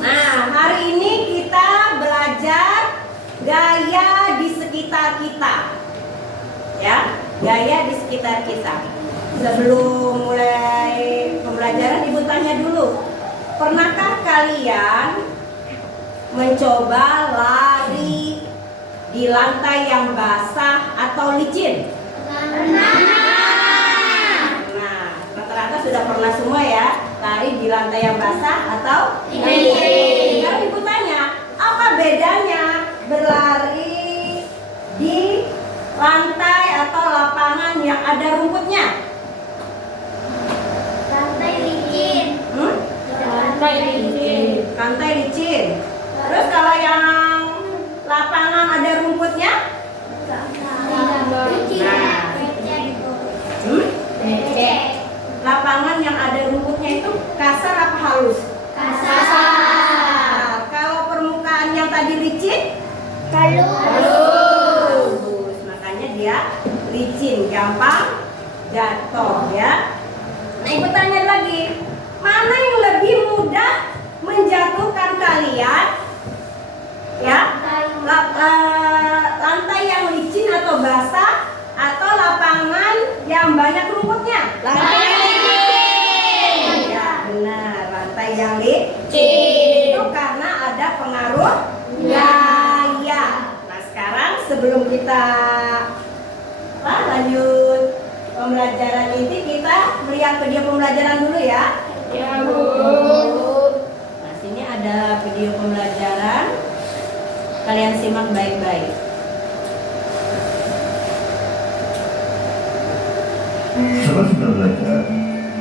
Nah, hari ini kita belajar gaya di sekitar kita. Ya, gaya di sekitar kita. Sebelum mulai pembelajaran, Ibu tanya dulu. Pernahkah kalian mencoba lari di lantai yang basah atau licin? Pernah. Nah, rata-rata sudah pernah semua ya, lari di lantai yang basah atau licin. Sekarang Ibu tanya, apa bedanya berlari di lantai atau lapangan yang ada rumputnya? Lantai licin. Lantai licin. Terus kalau yang lapangan ada rumputnya? Lapangan yang ada rumputnya itu kasar apa halus? Kasar. Kalau permukaan yang tadi licin? Halus. Makanya dia licin, gampang jatuh ya. Nah, Ibu tanya lagi, mana yang lebih mudah menjatuhkan kalian? Ya, lantai yang licin atau basah atau lapangan yang banyak rumputnya? Lantai licin. Ya, benar, lantai yang licin. Licin. Itu karena ada pengaruh gaya. Nah, sekarang sebelum kita lanjut pembelajaran inti, kita melihat video pembelajaran dulu ya. Ya, Bu. Nah, sini ada video pembelajaran. Kalian simak baik-baik. Sobat belajar,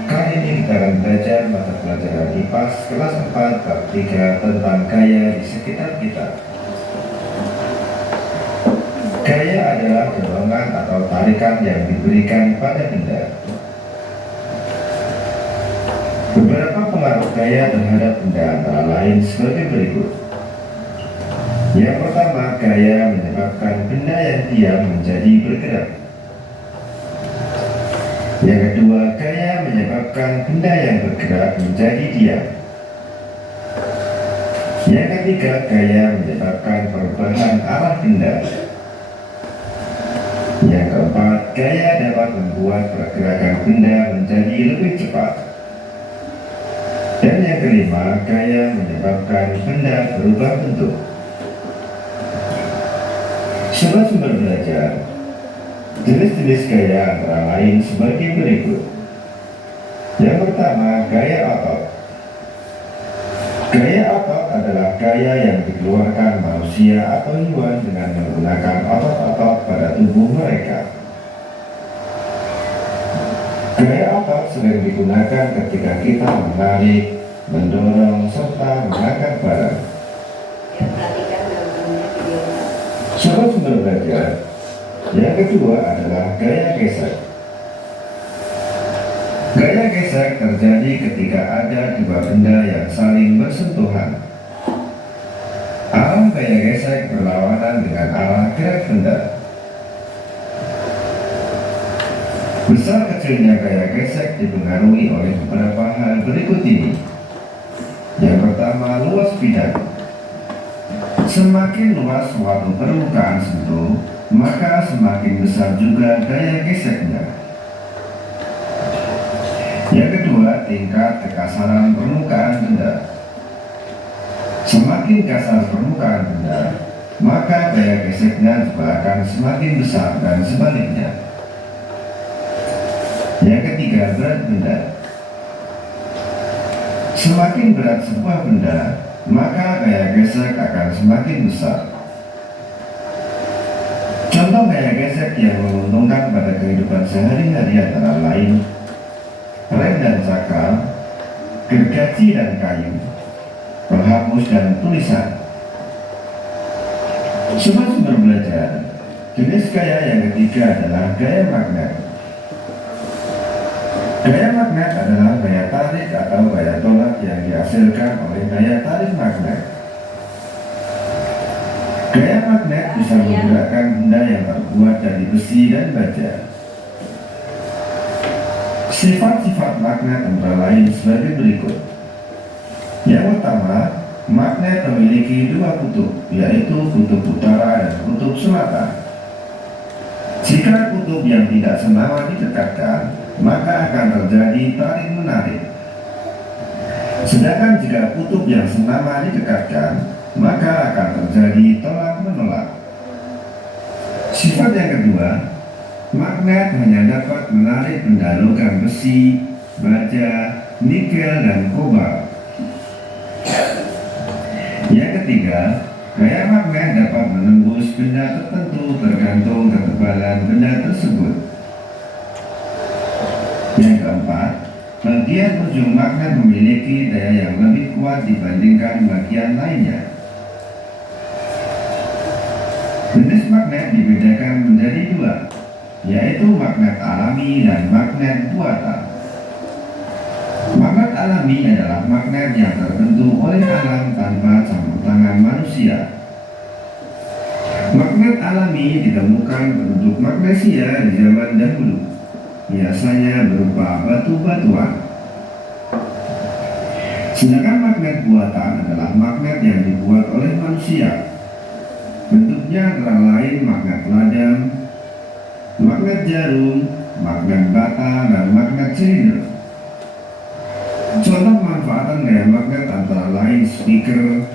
kali ini kita akan belajar mata pelajaran IPA kelas 4 bab 3 tentang gaya di sekitar kita. Gaya adalah dorongan atau tarikan yang diberikan pada benda. Beberapa pengaruh gaya terhadap benda antara lain sebagai berikut. Yang pertama, gaya menyebabkan benda yang diam menjadi bergerak. Yang kedua, gaya menyebabkan benda yang bergerak menjadi diam. Yang ketiga, gaya menyebabkan perubahan arah benda. Yang keempat, gaya dapat membuat pergerakan benda menjadi lebih cepat. Dan yang kelima, gaya menyebabkan benda berubah bentuk. Sobat sumber belajar, jenis-jenis gaya antara lain sebagai berikut. Yang pertama, gaya otot. Gaya otot adalah gaya yang dikeluarkan manusia atau hewan dengan menggunakan otot-otot pada tubuh mereka. Gaya otot sering digunakan ketika kita menarik, mendorong, serta mengangkat barang. Ya, perhatikan dalam video. Sobat sumber belajar, yang kedua adalah gaya gesek. Gaya gesek terjadi ketika ada dua benda yang saling bersentuhan. Arah gaya gesek berlawanan dengan arah gerak benda. Besar kecilnya gaya gesek dipengaruhi oleh beberapa hal berikut ini. Yang pertama, luas bidang. Semakin luas suatu permukaan sentuh, maka semakin besar juga gaya geseknya. Yang kedua, tingkat kekasaran permukaan benda. Semakin kasar permukaan benda, maka gaya geseknya juga akan semakin besar dan sebaliknya. Yang ketiga, berat benda. Semakin berat sebuah benda, maka gaya gesek akan semakin besar. Contoh gaya gesek yang menguntungkan pada kehidupan sehari-hari antara lain rem dan cakram, gergaji dan kayu, penghapus dan tulisan. Sobat sumber belajar, jenis gaya yang ketiga adalah gaya magnet. Gaya magnet adalah gaya tarik atau gaya tolak yang dihasilkan oleh daya tarik magnet. Gaya magnet bisa menggerakkan benda yang terbuat dari besi dan baja. Sifat-sifat magnet antara lain sebagai berikut. Yang pertama, magnet memiliki dua kutub, yaitu kutub utara dan kutub selatan. Jika kutub yang tidak senama didekatkan, maka akan terjadi tarik-menarik. Sedangkan jika kutub yang senama didekatkan, maka akan terjadi tolak-menolak. Sifat yang kedua, magnet hanya dapat menarik benda logam besi, baja, nikel, dan kobalt. Yang ketiga, gaya magnet dapat menembus benda tertentu tergantung ketebalan benda tersebut. Yang keempat, bagian ujung magnet memiliki daya yang lebih kuat dibandingkan bagian lainnya. Jenis magnet dibedakan menjadi dua, yaitu magnet alami dan magnet buatan. Magnet alami adalah magnet yang terbentuk oleh alam tanpa campur tangan manusia. Magnet alami ditemukan berbentuk magnesia di zaman dahulu, biasanya berupa batu-batuan. Sedangkan magnet buatan adalah magnet yang dibuat oleh manusia. Bentuknya antara lain magnet ladang, magnet jarum, magnet bata, dan magnet silinder. Contoh pemanfaatan gaya magnet antara lain speaker,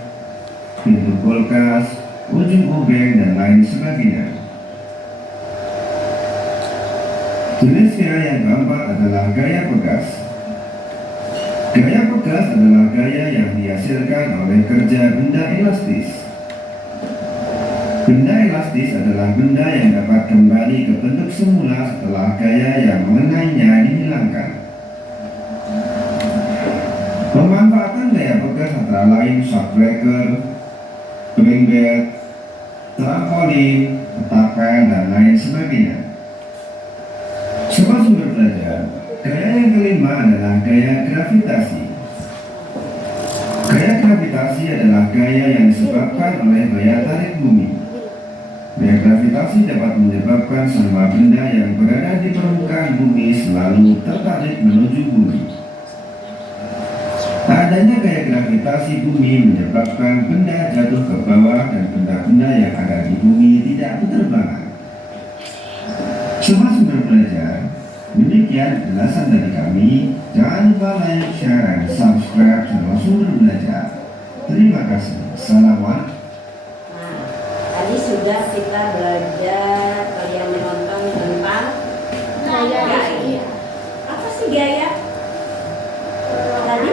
pintu kulkas, ujung obeng, dan lain sebagainya. Jenis gaya yang keempat adalah gaya pegas. Gaya pegas adalah gaya yang dihasilkan oleh kerja benda elastis. Benda elastis adalah benda yang dapat kembali ke bentuk semula setelah gaya yang mengenainya dihilangkan. Pemanfaatan gaya pegas antara lain shockbreaker, swing bed, trampolin, petakan, dan lain sebagainya. Sobat Sumber Belajar, gaya yang kelima adalah gaya gravitasi. Gaya gravitasi adalah gaya yang disebabkan oleh gaya tarik bumi. Gaya gravitasi dapat menyebabkan semua benda yang berada di permukaan bumi selalu tertarik menuju bumi. Adanya gaya gravitasi bumi menyebabkan benda jatuh ke bawah dan benda-benda yang ada di bumi tidak berterbangan. Sobat Sumber Belajar, demikian penjelasan dari kami. Jangan lupa like, share, dan subscribe channel Sumber Belajar. Terima kasih. Assalamualaikum. Tadi sudah kita belajar, kalian menonton tentang gaya. Apa sih gaya? Tadi?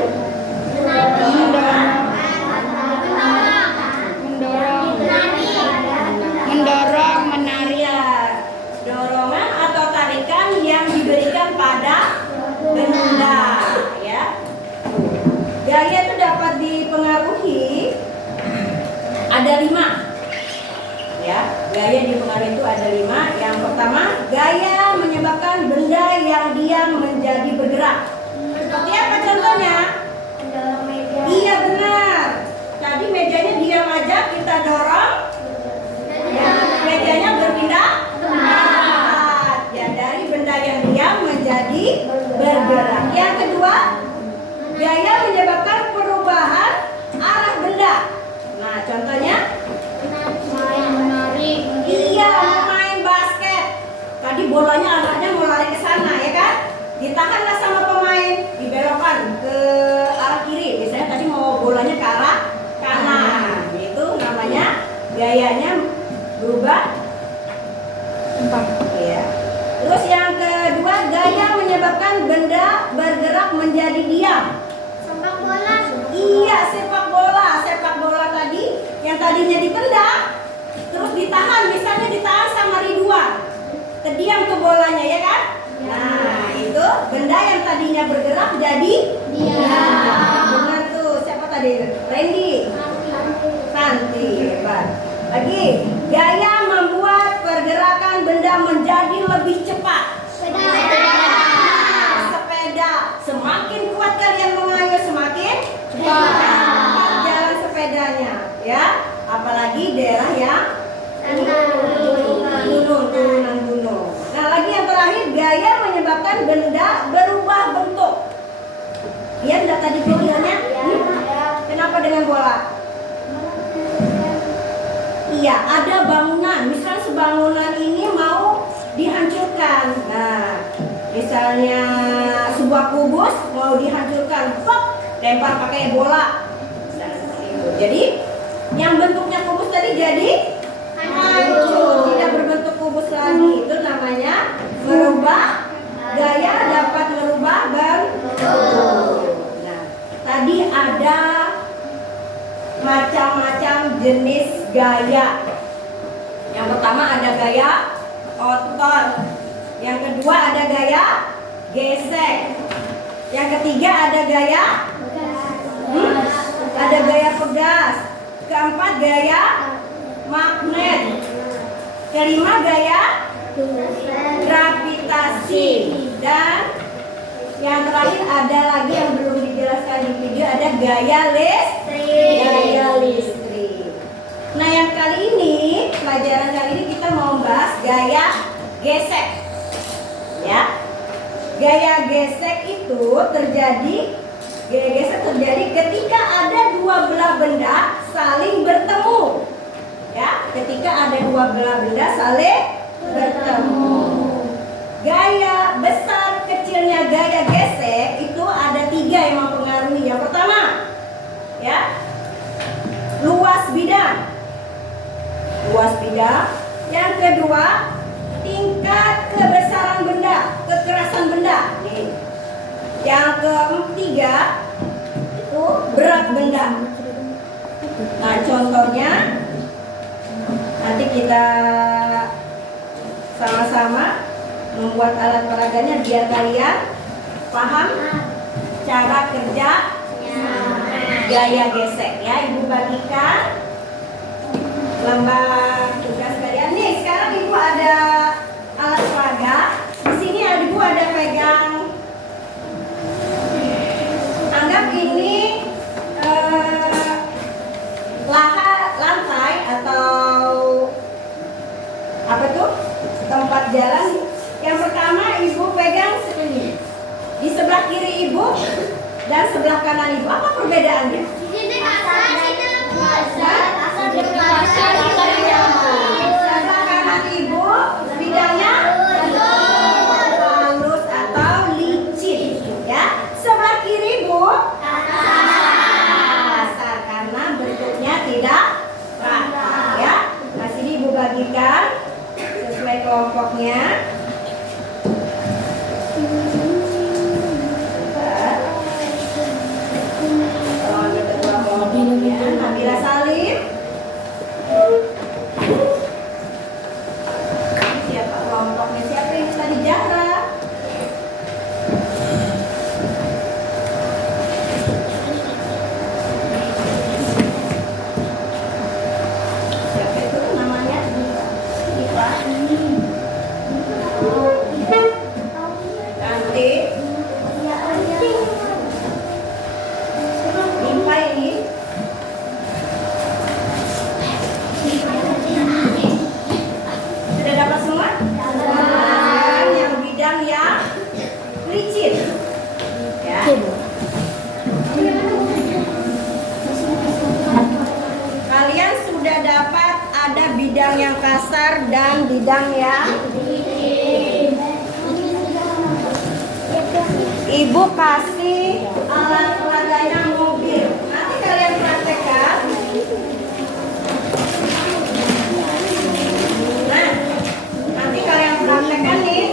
Mendorong, menarik. Iya, dorongan atau tarikan yang diberikan pada benda, ya. Gaya itu dapat dipengaruhi ada 5. Ya, gaya dipengaruhi itu ada 5. Yang pertama, gaya menyebabkan benda yang diam menjadi bergerak. Seperti apa contohnya? Iya benar. Tadi mejanya diam aja, kita dorong, mejanya berpindah tempat. Ya, dari benda yang diam menjadi bergerak. Yang kedua, gaya menyebabkan perubahan arah benda. Nah, contohnya? Iya, main basket. Tadi bolanya arahnya mau lari ke sana, ya kan? Ditahanlah sama pemain, dibelokkan ke arah kiri. Misalnya tadi mau bolanya ke arah kanan. Itu namanya gayanya berubah tempat. Ya. Terus yang kedua, gaya menyebabkan benda bergerak menjadi diam. Sepak bola. Iya, sepak bola. Sepak bola tadi yang tadinya ditendang terus ditahan, misalnya ditahan sama Ridwan, terdiam ke bolanya, ya kan? Nah, itu benda yang tadinya bergerak jadi diam. Benar tuh. Siapa tadi? Randy. Santi, hebat. Lagi, gaya membuat pergerakan benda menjadi lebih cepat. Sepeda. Semakin kuat kalian mengayuh, semakin cepat jalan sepedanya, ya. Apalagi daerah yang turunan gunung. Nah, lagi yang terakhir, gaya menyebabkan benda berubah bentuk. Lihat nggak tadi videonya? dengan bola? Iya, ada bangunan. Misalnya sebangunan ini mau dihancurkan. Nah, misalnya sebuah kubus mau dihancurkan, pop, lempar pakai bola. Misalnya seperti itu. Jadi, yang bentuknya kubus tadi jadi hancur, tidak berbentuk kubus lagi. Itu namanya merubah gaya, dapat merubah bentuk. Nah, tadi ada macam-macam jenis gaya. Yang pertama ada gaya otot. Yang kedua ada gaya gesek. Yang ketiga ada gaya ada gaya pegas. Keempat gaya magnet. Kelima gaya gravitasi. Dan yang terakhir ada lagi yang belum dijelaskan di video, ada gaya listrik. Nah, yang kali ini, pelajaran kali ini kita mau bahas gaya gesek. Ya. Gaya gesek itu terjadi ketika ada dua belah benda saling bertemu. Ya, ketika ada dua belah benda saling bertemu. Gaya besar kecilnya gaya gesek itu ada 3 yang mempengaruhi. Yang pertama, ya, luas bidang. Yang kedua, tingkat kebesaran benda, kekerasan benda. Nih. Yang ketiga, itu berat benda. Nah, contohnya nanti kita sama-sama membuat alat peraganya biar kalian paham cara kerja gaya gesek. Ya, Ibu bagikan lembar tugas kalian. Nih, sekarang Ibu ada alat peraga. Di sini Ibu ada pegang. Anggap ini lantai atau apa tuh? Tempat jalan. Yang pertama Ibu pegang segini. Di sebelah kiri Ibu dan sebelah kanan Ibu. Apa perbedaannya? Sebelah kanan Ibu bidangnya halus atau licin, ya. Sebelah kiri Ibu kasar karena bentuknya tidak rata, ya. Nah, sini Ibu bagikan sesuai kelompoknya. Nabila Salim. Siapa kelompoknya? Siapa yang tadi Jahra? Siapa itu namanya? Ipa. Cantik. Ipa ini. Sudah dapat semua? Sekarang yang bidang yang licin. Ya. Kalian sudah dapat ada bidang yang kasar dan bidang yang licin. Ibu kasih alat peraganya mobil. Nanti kalian praktekkan. Nah, nanti kalian praktekkan nih.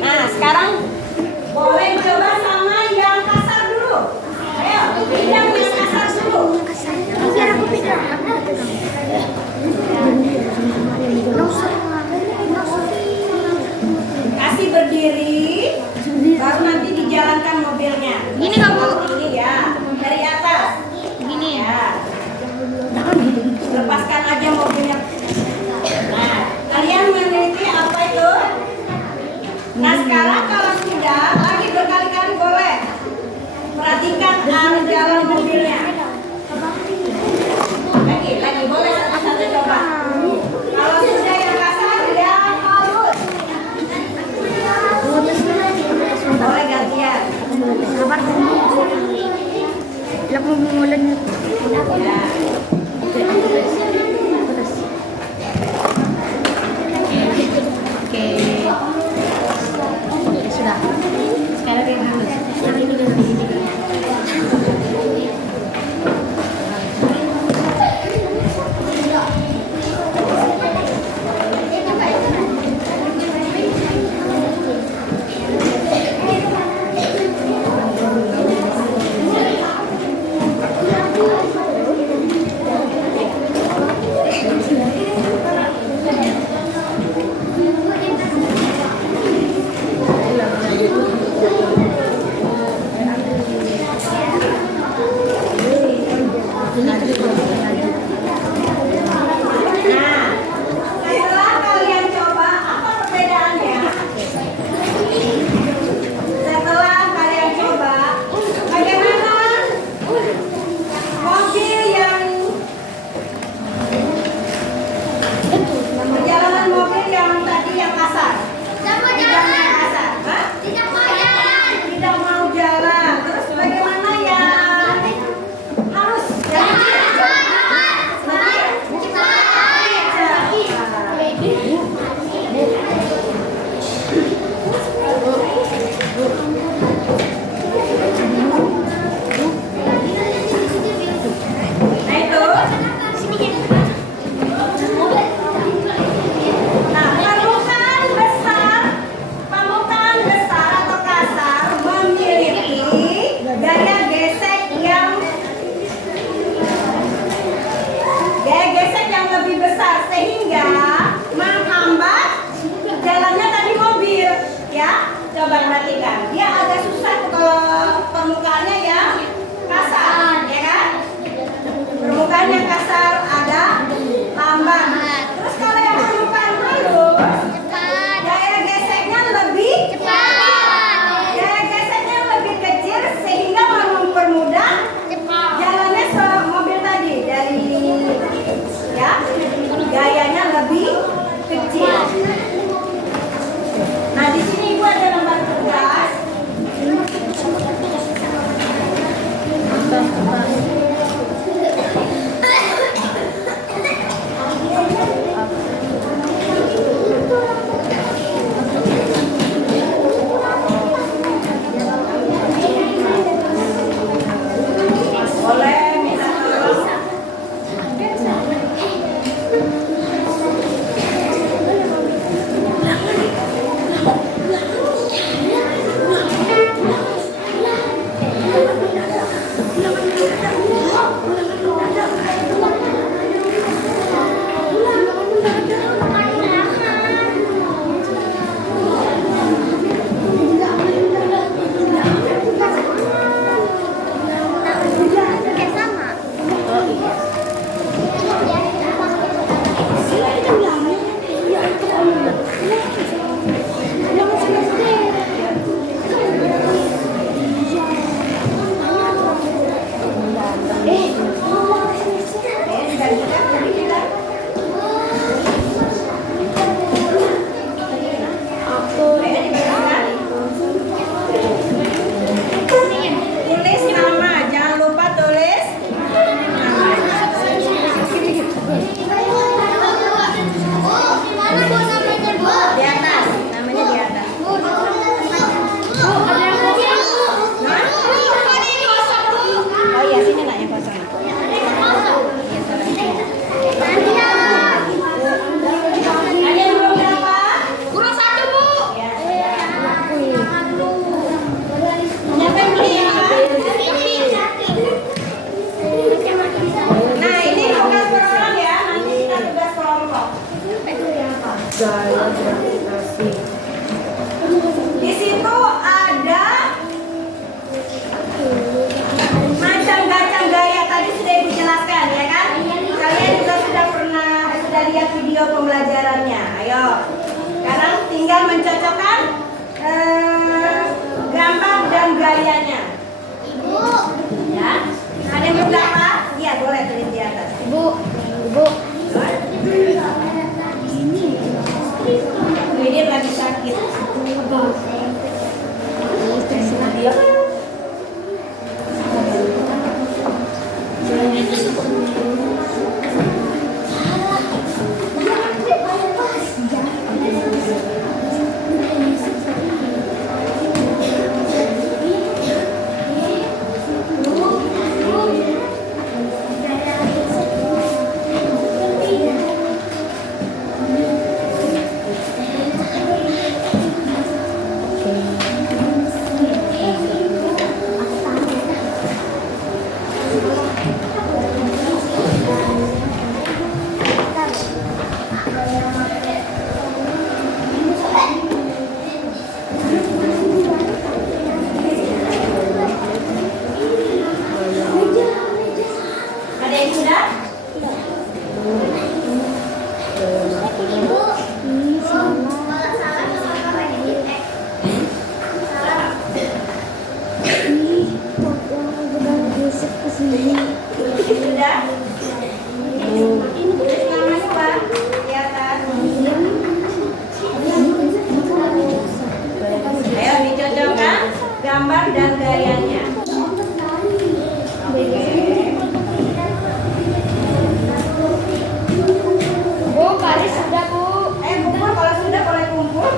Nah, sekarang boleh coba sama yang kasar dulu. Nah, setelah kalian coba, apa perbedaannya? Setelah kalian coba, bagaimana mobil yang perjalanan mobil yang tadi yang kasar? Tidak mau kasar, Hah? Tidak mau jalan. Terus bagaimana yang harus jalan? Nah itu. Nah, permukaan besar atau kasar memiliki gaya gesek yang lebih besar sehingga menghambat jalannya tadi mobil, ya. Coba perhatikan, dia agak susah kalau permukaannya yang kasar, ya kan? Permukaan yang kasar ada lambat. Terus kalau yang permukaan halus, gaya geseknya lebih cepat. Gaya geseknya lebih kecil sehingga mempermudah jalannya mobil tadi dari ya gayanya lebih kecil. Nah di sini ibu ada lembar tugas. Boleh minta tolong. Tulis nama, jangan lupa tulis nama. Di atas, namanya di atas. Oh iya, sini nak yang kosong. Ada yang belum dapat? Kurang 1, Bu. Ya. Siapa yang beli ya? Nah ini tugas per orang ya, nanti kita tugas kelompok. Di situ ada macam-macam gaya tadi sudah ibu jelaskan ya kan? Kalian juga sudah lihat video pembelajarannya. Ayo, sekarang tinggal mencocokkan gambar dan gayanya. Ibu. Ya, ada yang belum dapat? Iya boleh tulis di atas. Bu. Ini lagi sakit. Dia Yang sudah? Ibu. Kalau salah sama pakai X. Sudah? Tulis namanya Pak di atas. Ayo dicocokkan gambar dan gayanya. Bu, baris sudah, Bu. Kumpul, kalau sudah boleh kumpul.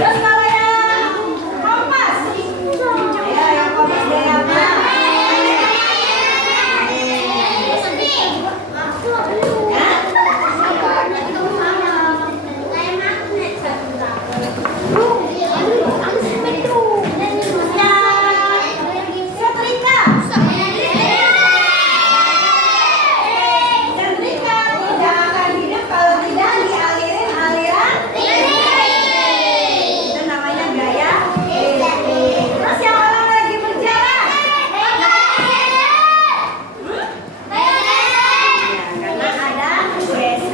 Terus kalau yang kompas, ya yang kompas gaya apa? Setrika. Setrika tidak akan hidup kalau tidak dialirin aliran listrik. Itu namanya gaya listrik. Terus yang orang lagi berjalan, karena ada WC.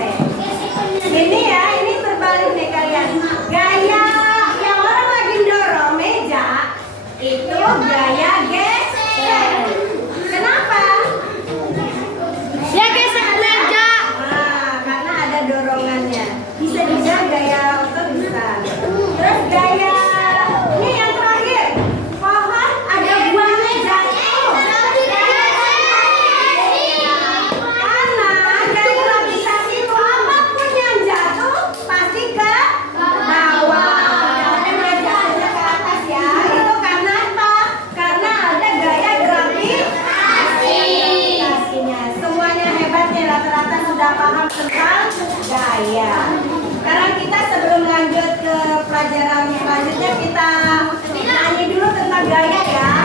Ini ya, ini terbalik nih kalian. Gaya yang orang lagi dorong meja itu gaya geser. Kenapa? Ya gesek meja. Karena ada dorongannya. Bisa juga gaya otot bisa. Terus gaya ini yang terakhir. Pohon ada buahnya jatuh. Karena gaya gravitasi itu apapun yang jatuh pasti ke bawah. Jangan jatuhnya ke atas ya. Itu karena apa? Karena ada gaya gravitasinya. Semuanya hebat nih, rata-rata sudah paham tentang gaya. Sekarang kita sebelum lanjut ke pelajaran yang selanjutnya, kita nyanyi dulu tentang gaya ya.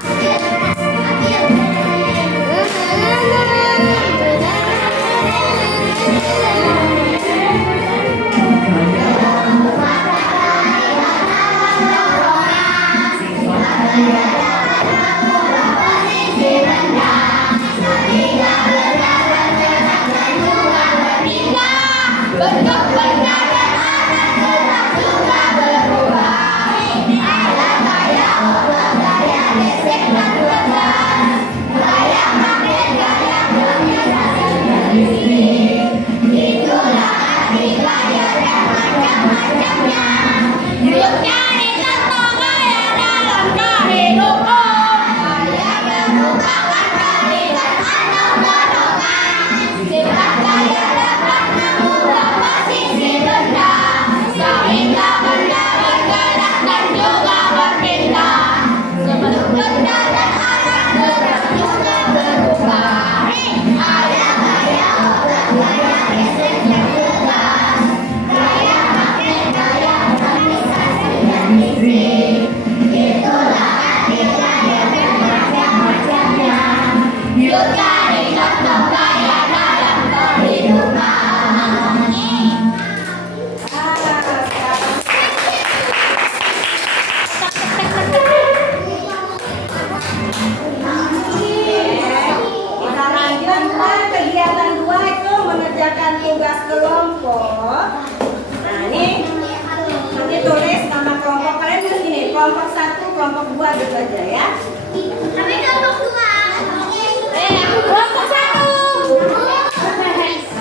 Kita lanjutkan kegiatan 2 itu mengerjakan tugas kelompok. Nah ini nanti tulis nama kelompok kalian tulis gini, kelompok 1, kelompok 2 gitu aja ya. Tapi kelompok 2. Kelompok 1.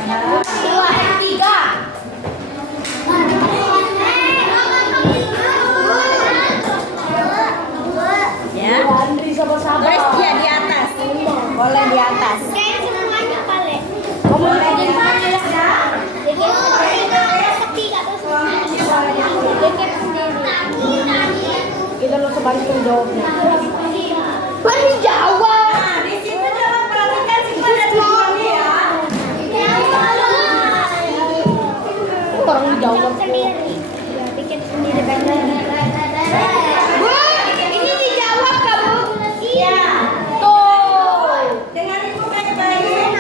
Kelompok 3. Ya. Tulis dia di atas. Boleh di atas. Kayak semuanya kali. Boleh di atas ya. Kita lo kebalikan jawabnya. Baru jawab. Nah, di situ coba perhatikan sih pada tujuannya ya. Orang jawab sendiri. Bikin sendiri benar. Bu, ini dijawab kamu. Iya. Tuh. Dengan ibu baik-baik.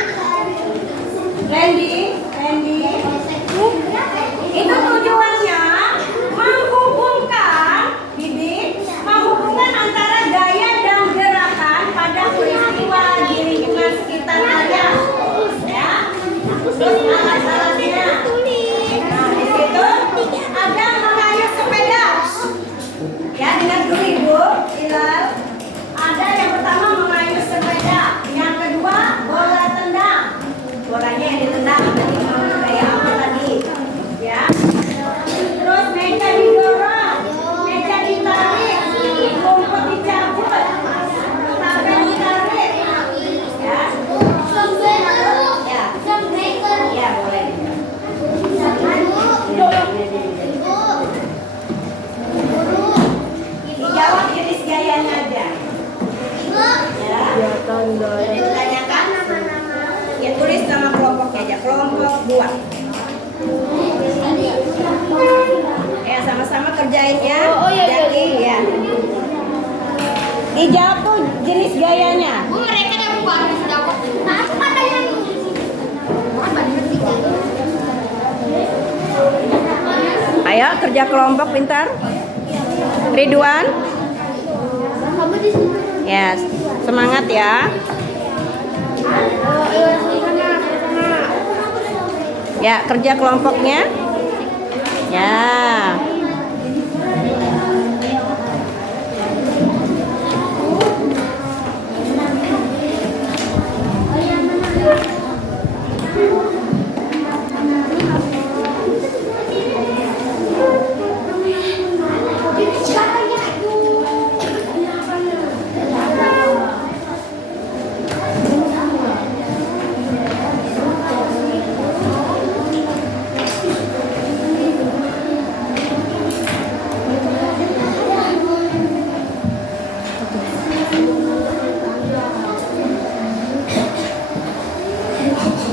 Randy. Itu tujuannya menghubungkan antara gaya Ditanyakan? Ya tulis nama kelompoknya aja. Kelompok 2. Ya sama-sama kerjain ya. Jadi ya. Dijawab tuh jenis gayanya. Bu, mereka yang buat dapat. Nah, aku katanya nih. Ayo kerja kelompok pintar. Ridwan. Kamu di sini. Yes, semangat ya. Ya, kerja kelompoknya. Ya.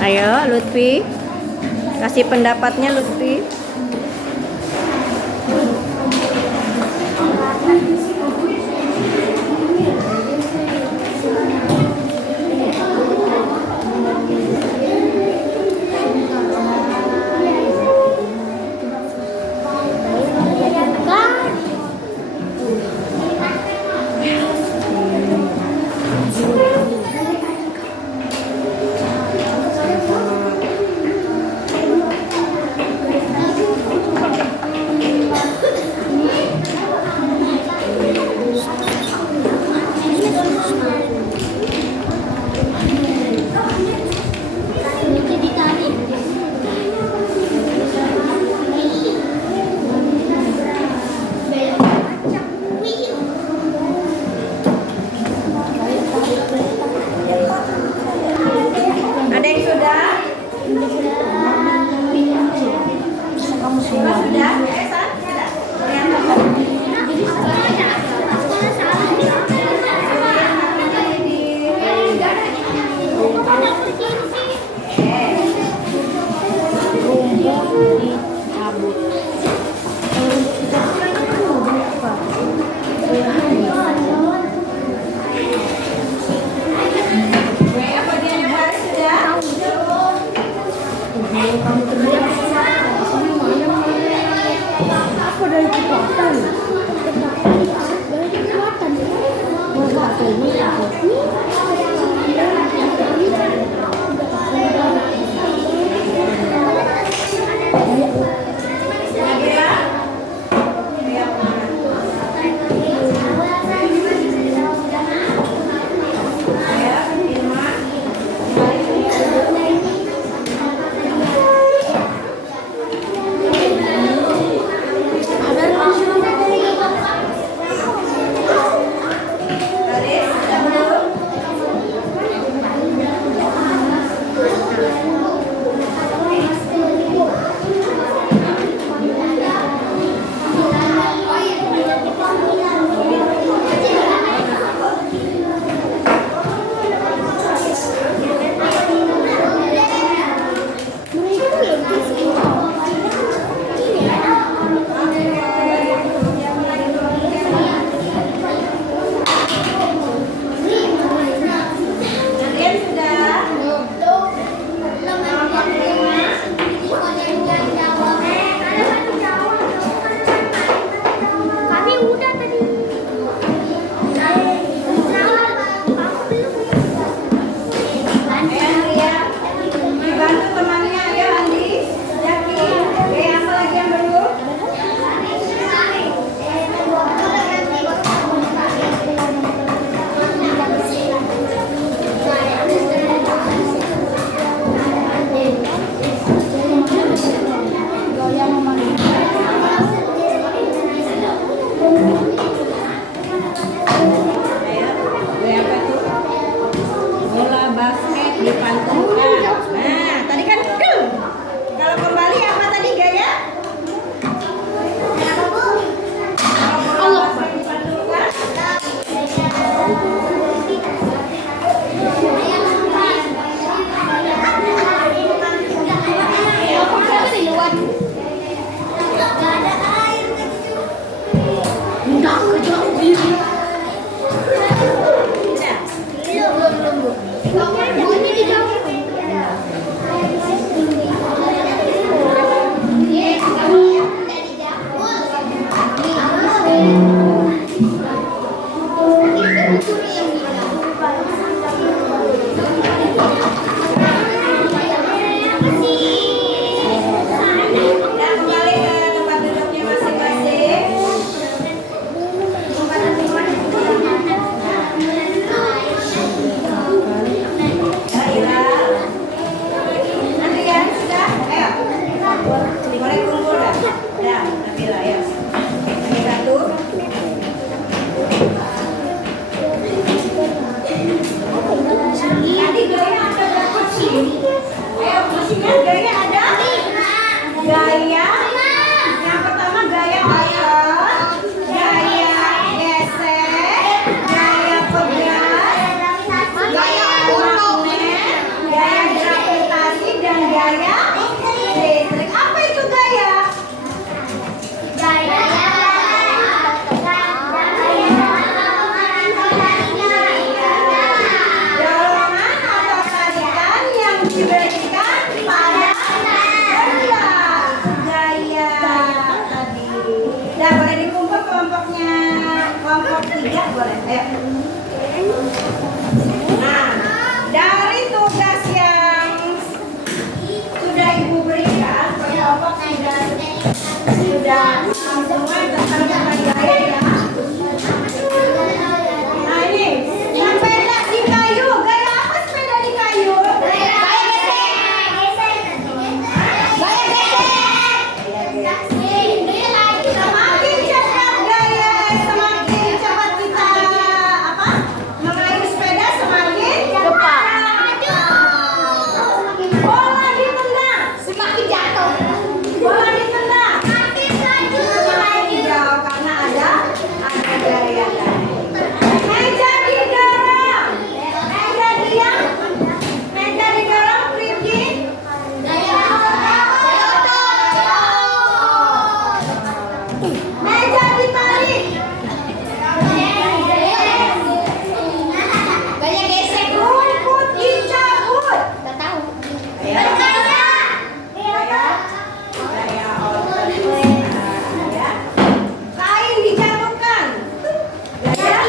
Ayo Lutfi, kasih pendapatnya Lutfi. Ada yang sudah? Sudah? Esan? Sudah? Aku dari kekuatan. Dari kekuatan. Nah, dari tugas yang sudah Ibu berikan, kelompok sudah semua tentang tata gaya ya. Nah ini, sepeda di kayu, gaya apa sepeda di kayu? Gaya gesek. Semakin cepat gaya, semakin cepat kita apa? Mengayuh sepeda semakin cepat. Bola ditendang, Semakin jatuh. bola ditendang. Semakin jauh karena ada gaya. Meja didorong, meja diam, meja didorong, Rifki. Meja ditarik, Gaya gesek. rumput dicabut. Gak tahu. Gaya otot. Ya. Kain dijatuhkan. Gaya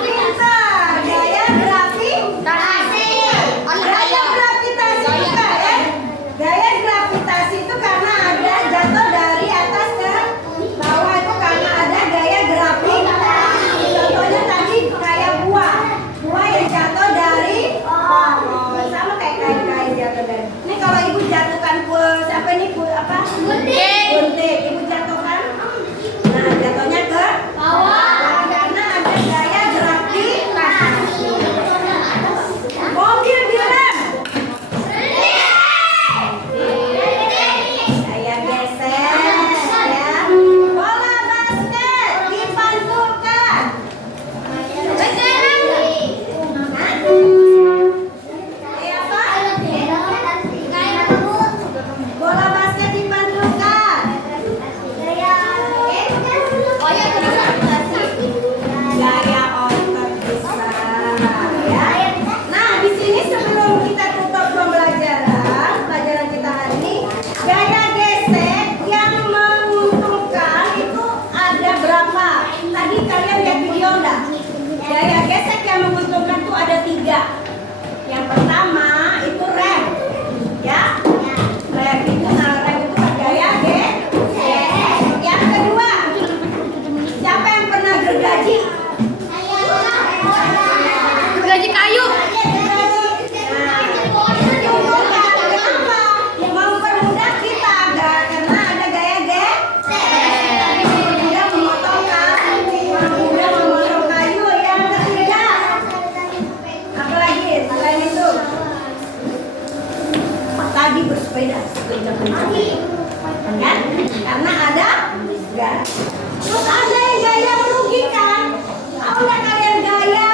pintar. Gaya gravitasi. Gaya gravitasi juga ya. Gaya gravitasi itu karena ada jatuh dari atas ke bawah itu karena ada gaya gravitasi. Contohnya tadi kayak buah. Buah yang jatuh dari pohon. Sama kayak kain-kain jatuh dari. Ini kalau ibu jatuhkan siapa ini apa? Gunting. Ibu jatuhkan. Nah, jatuhnya ke bawah karena ada gaya gravitasi. Mobil direm. Gaya geser ya. Bola basket dipantulkan. Gaya apa? Bola basket dipantulkan. Gaya otot besar ya. Nah, di sini sebelum kita tutup pelajaran kita hari ini, gaya gesek yang menguntungkan itu ada berapa? Tadi kalian lihat video enggak? Gaya gesek yang menguntungkan itu ada 3. Yang pertama itu rem, ya. Rem itu gaya gesek. Yang kedua, siapa yang pernah gergaji? Gergaji kayu. Mempermudah kita karena ada gaya mudah memotong kayu. Yang ketiga, apalagi selain itu? Tadi bersepeda kencang-kencang, kan? Karena ada gas. Terus ada yang gaya merugikan. Tahu nggak kalian gaya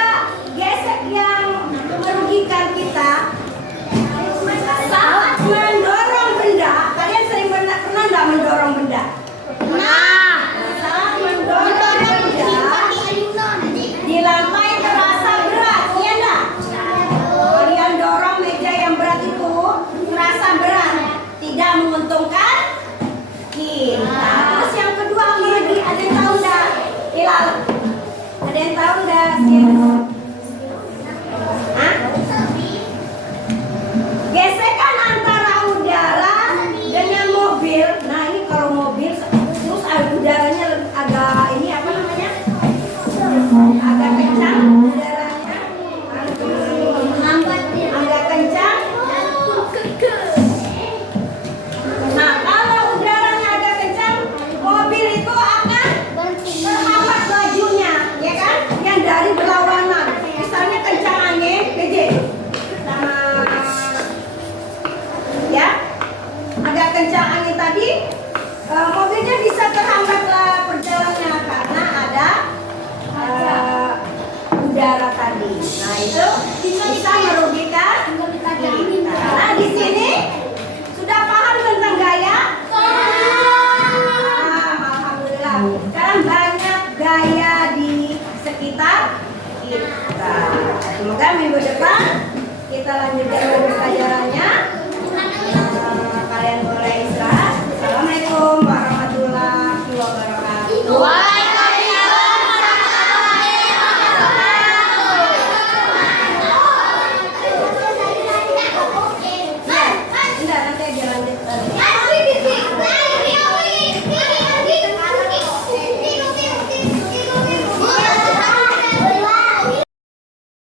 gesek yang merugikan kita? Saat mendorong benda, kalian sering pernah nggak mendorong benda? Saat mendorong benda di lantai terasa berat, iya nggak? Kalian dorong meja yang berat itu terasa berat, tidak menguntungkan kita. Terus yang kedua apa lagi? Ada yang tahu nggak? Hilal, ada yang tahu nggak? Hah? Gesekan antara udara dengan mobil. Nah ini kalau mobil terus udaranya agak ini apa namanya? Agak kencang udaranya. Agak kencang. Nah kalau udaranya agak kencang, mobil itu akan terhambat lajunya, ya kan? Yang dari berlawanan. Misalnya kencang angin, PJ. Sama ya, agak kencang angin tadi, mobilnya bisa terhambat perjalanannya karena ada udara tadi. Nah itu bisa merugikan kita. Nah di sini sudah paham tentang gaya? Alhamdulillah. Sekarang banyak gaya di sekitar kita. Semoga minggu depan kita lanjutkan lagi pelajarannya. Kalian boleh istirahat. Assalamualaikum warahmatullahi wabarakatuh.